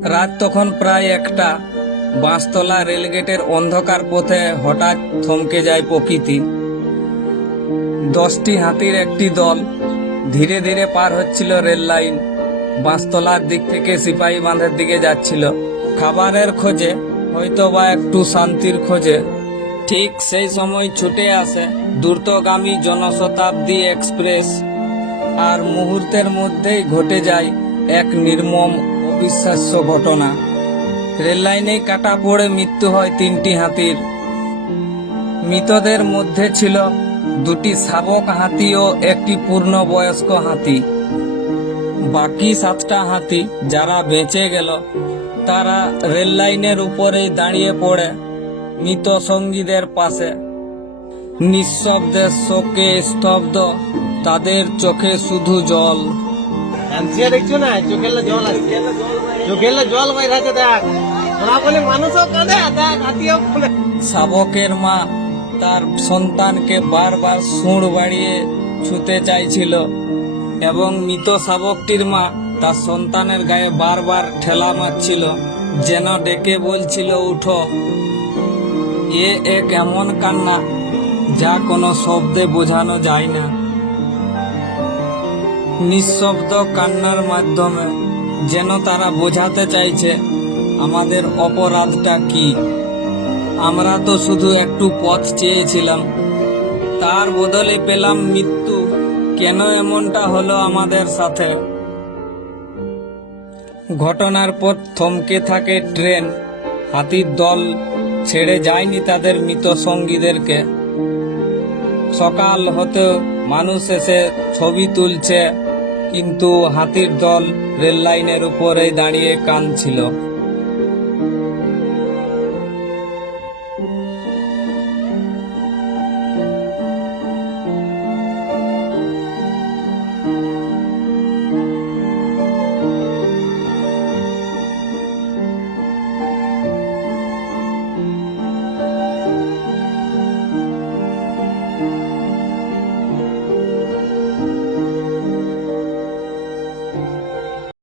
রাত তখন প্রায় একটা। বাঁশতলা রেলগেটের অন্ধকার পথে হঠাৎ থমকে যায় প্রকৃতি। দশটি হাতির একটি দল ধীরে ধীরে পার হচ্ছিল রেল লাইন। বাঁশতলার দিক থেকে সিপাহী বাঁধের দিকে যাচ্ছিল। খাবারের খোঁজে হয়তো বা একটু শান্তির খোঁজে। ঠিক সেই সময় ছুটে আসে দ্রুতগামী জনশতাব্দী এক্সপ্রেস। আর মুহূর্তের মধ্যেই ঘটে যায় এক নির্মম অবিশ্বাস্য ঘটনা। রেল লাইনেই কাটা পড়ে মৃত্যু হয় তিনটি হাতির। মৃতদের মধ্যে ছিল দুটি শাবক হাতি ও একটি পূর্ণবয়স্ক হাতি। বাকি সাতটা হাতি যারা বেঁচে গেল, তারা রেল লাইনের উপরেই দাঁড়িয়ে পড়ে মৃত সঙ্গীদের পাশে। নিঃশব্দে শোকে স্তব্ধ তাদের চোখে শুধু জল। দেখছ না? জল আসছে জল বাইরাছে দেখ। ওরা বলে, মানুষও কাঁদে, দেখ, হাতিও শাবকের মা তার সন্তানকে বারবার সুঁড় বাড়িয়ে ছুতে চাইছিল এবং মৃত শাবকটির মা তার সন্তানের গায়ে বারবার ঠেলা মারছিল, যেন ডেকে বলছিল, উঠো। এ এক এমন কান্না যা কোনো শব্দে বোঝানো যায় না। নিঃশব্দ কান্নার মাধ্যমে যেন তারা বোঝাতে চাইছে, আমাদের অপরাধটা কি? আমরা তো শুধু একটু পথ চেয়েছিলাম। তার বদলে পেলাম মৃত্যু। কেন এমনটা হলো আমাদের সাথে? ঘটনার পর থমকে থাকে ট্রেন। হাতির দল ছেড়ে যায়নি তাদের মৃত সঙ্গীদেরকে। সকাল হতে মানুষ এসে ছবি তুলছে। কিন্তু হাতির দল রেল লাইনের উপরেই দাঁড়িয়ে কাঁদছিল।